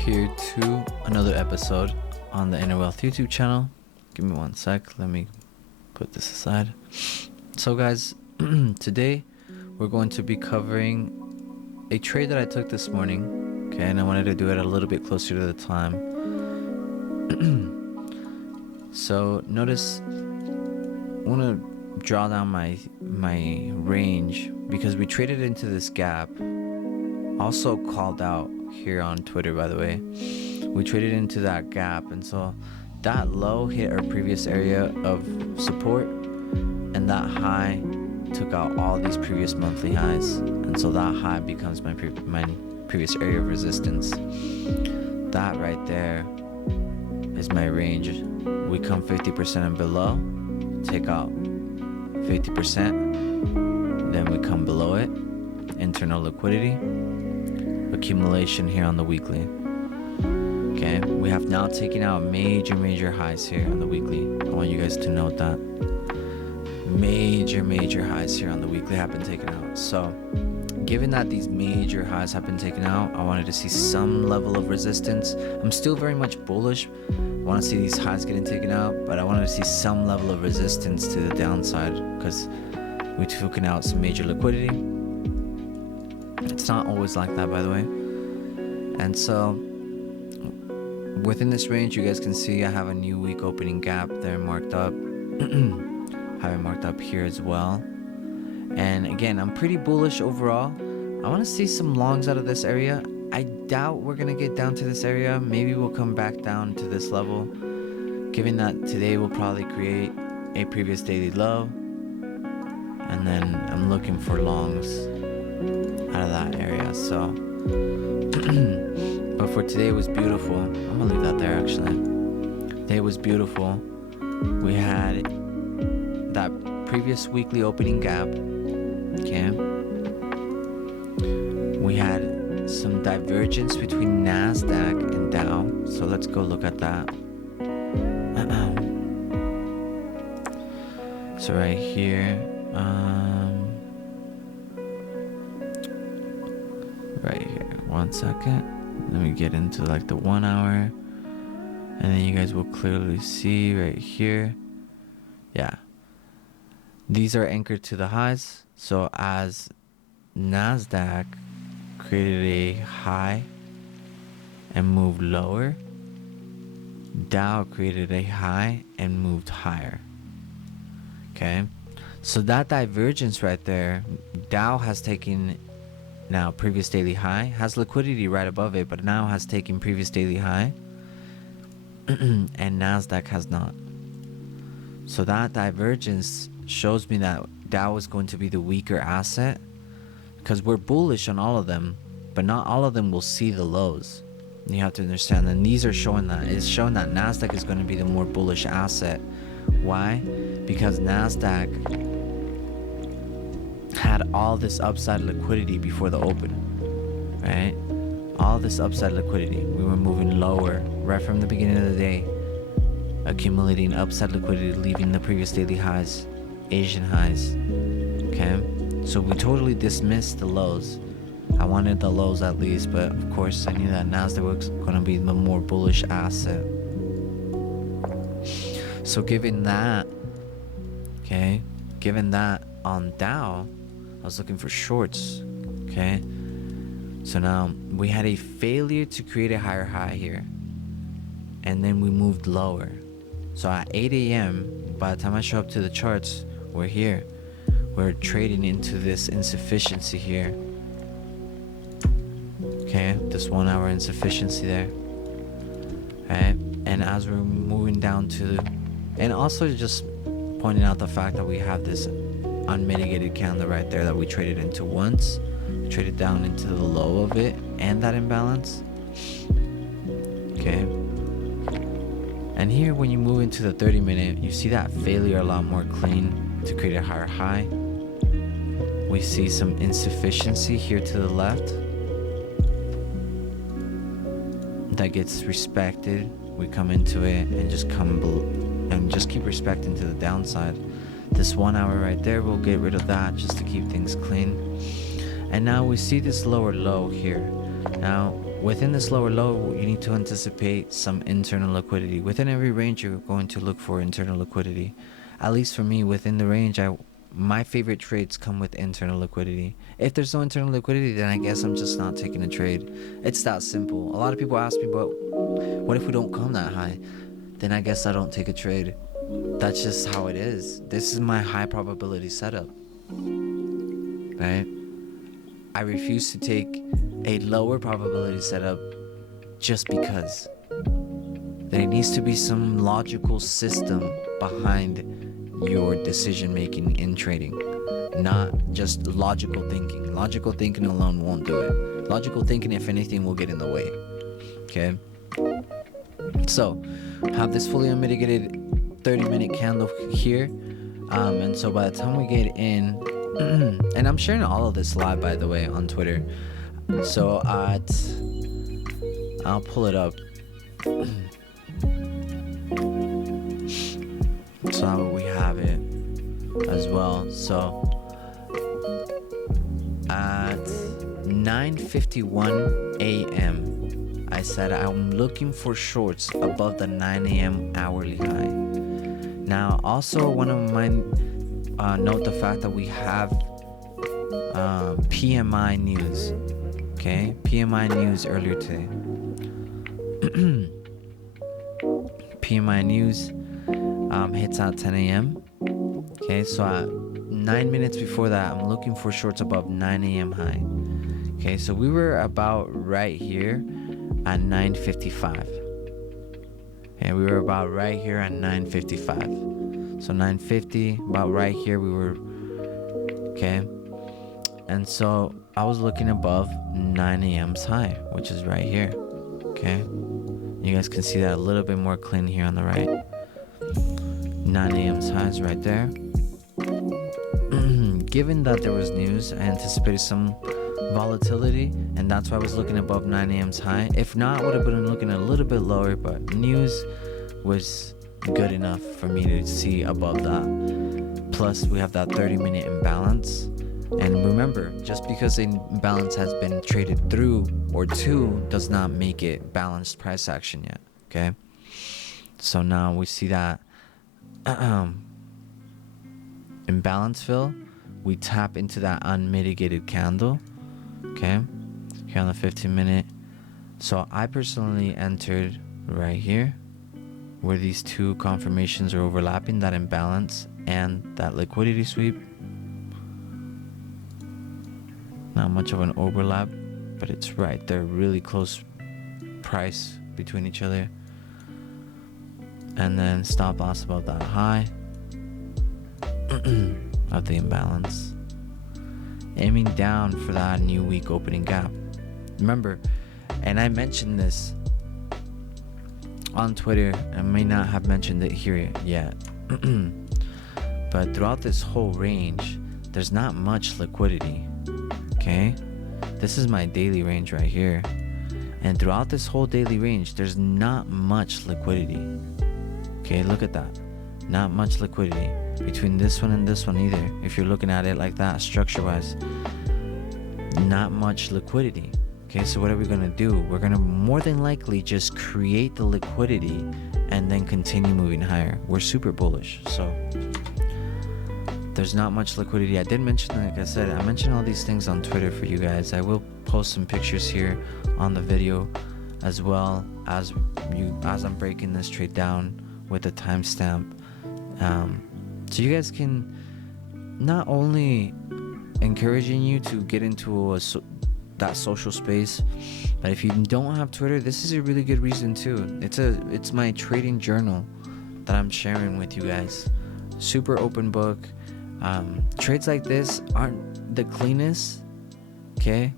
here to another episode on the Inner Wealth YouTube channel. Give me one sec, let me put this aside. So guys, today we're going to be covering a trade that I took this morning, okay, and I wanted to do it a little bit closer to the time. So notice, I want to draw down my range because we traded into this gap, also called out here on Twitter, by the way. We traded into that gap, and so that low hit our previous area of support, and that high took out all these previous monthly highs, and so that high becomes my previous area of resistance. That right there is my range. We come 50% and below, take out 50%, then we come below it, internal liquidity, accumulation here on the weekly. Okay, we have now taken out major highs here on the weekly. I want you guys to note that major highs here on the weekly have been taken out. So given that these major highs have been taken out, I wanted to see some level of resistance. I'm still very much bullish. I want to see these highs getting taken out, but I wanted to see some level of resistance to the downside because we've taken out some major liquidity. It's not always like that, by the way. And so within this range, you guys can see I have a new week opening gap there marked up. Have it marked up here as well. And again, I'm pretty bullish overall. I want to see some longs out of this area. I doubt we're gonna get down to this area. Maybe we'll come back down to this level, given that today we'll probably create a previous daily low, and then I'm looking for longs out of that area. So but for today, it was beautiful. I'm gonna leave that there actually. Today was beautiful. We had that previous weekly opening gap, okay. We had some divergence between NASDAQ and Dow, so let's go look at that. So right here, right here, 1 second, let me get into like the 1 hour, and then you guys will clearly see right here, yeah, these are anchored to the highs. So as NASDAQ created a high and moved lower, Dow created a high and moved higher. Okay, so that divergence right there, Dow has taken now previous daily high, has liquidity right above it, but now has taken previous daily high and NASDAQ has not. So that divergence shows me that Dow is going to be the weaker asset, because we're bullish on all of them, but not all of them will see the lows. You have to understand, and these are showing that. It's showing that NASDAQ is going to be the more bullish asset. Why? Because NASDAQ had all this upside liquidity before the open, right? All this upside liquidity. We were moving lower right from the beginning of the day, accumulating upside liquidity, leaving the previous daily highs, Asian highs, okay? So we totally dismissed the lows. I wanted the lows at least, but of course I knew that NASDAQ was going to be the more bullish asset. So given that, okay, given that on Dow, I was looking for shorts, okay? So now we had a failure to create a higher high here, and then we moved lower. So at 8 a.m., by the time I show up to the charts, we're here. We're trading into this insufficiency here. Okay, this 1 hour insufficiency there. Right? And as we're moving down to, and also just pointing out the fact that we have this unmitigated candle right there that we traded into once. We traded down into the low of it and that imbalance. Okay. And here when you move into the 30-minute, you see that failure a lot more clean to create a higher high. We see some insufficiency here to the left that gets respected. We come into it and just keep respecting to the downside. This 1 hour right there, we'll get rid of that just to keep things clean. And now we see this lower low here. Now within this lower low, you need to anticipate some internal liquidity. Within every range, you're going to look for internal liquidity. At least for me, within the range, my favorite trades come with internal liquidity. If there's no internal liquidity, then I guess I'm just not taking a trade. It's that simple. A lot of people ask me, but what if we don't come that high? Then I guess I don't take a trade. That's just how it is. This is my high probability setup, right? I refuse to take a lower probability setup just because. There needs to be some logical system behind your decision making in trading, not just logical thinking. Logical thinking alone won't do it. Logical thinking, if anything, will get in the way. Okay, so have this fully unmitigated 30-minute candle here, and so by the time we get in, and I'm sharing all of this live, by the way, on Twitter. So I'll pull it up. So that way we have it as well. So at 9:51 a.m. I said I'm looking for shorts above the 9 a.m. hourly high. Now also I want to note the fact that we have PMI news. Okay, PMI news earlier today. PMI news hits out 10 a.m. Okay, so at 9 minutes before that, I'm looking for shorts above 9 a.m. high. Okay, so we were about right here at 9:55. Okay, we were about right here at 9:55. So 9:50, about right here we were. Okay, and so I was looking above 9 a.m.'s high, which is right here. Okay, you guys can see that a little bit more clean here on the right. 9 a.m.'s high is right there. Given that there was news, I anticipated some volatility, and that's why I was looking above 9 a.m.'s high. If not, I would have been looking a little bit lower, but news was good enough for me to see above that. Plus, we have that 30-minute imbalance. And remember, just because an imbalance has been traded through or to does not make it balanced price action yet. Okay? So now we see that imbalance fill. We tap into that unmitigated candle. Okay? Here on the 15-minute. So I personally entered right here where these two confirmations are overlapping, that imbalance and that liquidity sweep. Not much of an overlap, but it's right there, really close price between each other. And then stop loss above that high of the imbalance, aiming down for that new week opening gap. Remember, and I mentioned this on Twitter, I may not have mentioned it here yet, but throughout this whole range there's not much liquidity. Okay, this is my daily range right here, and throughout this whole daily range there's not much liquidity. Okay, look at that, not much liquidity between this one and this one either. If you're looking at it like that, structure wise, not much liquidity. Okay, so what are we gonna do? We're gonna more than likely just create the liquidity and then continue moving higher. We're super bullish, so there's not much liquidity. I did mention, like I said, I mentioned all these things on Twitter for you guys. I will post some pictures here on the video as well as I'm breaking this trade down with a timestamp, so you guys can not only encouraging you to get into that social space, but if you don't have Twitter, this is a really good reason too. It's my trading journal that I'm sharing with you guys. Super open book. Trades like this aren't the cleanest, okay,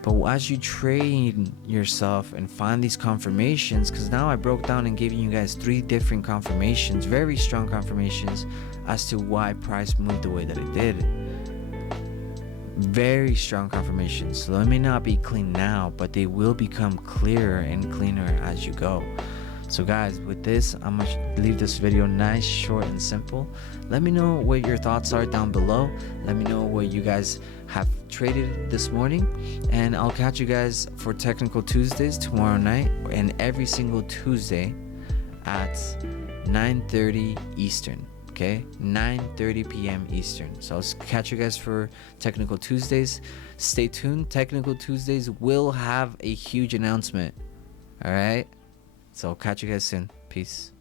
but as you train yourself and find these confirmations, because now I broke down and gave you guys 3 different confirmations, very strong confirmations as to why price moved the way that it did. Very strong confirmations. So they may not be clean now, but they will become clearer and cleaner as you go. So guys, with this, I'm gonna leave this video nice, short, and simple. Let me know what your thoughts are down below. Let me know what you guys have traded this morning, and I'll catch you guys for Technical Tuesdays tomorrow night, and every single Tuesday at 9:30 Eastern. Okay, 9:30 p.m. Eastern. So I'll catch you guys for Technical Tuesdays. Stay tuned. Technical Tuesdays will have a huge announcement. All right. So I'll catch you guys soon. Peace.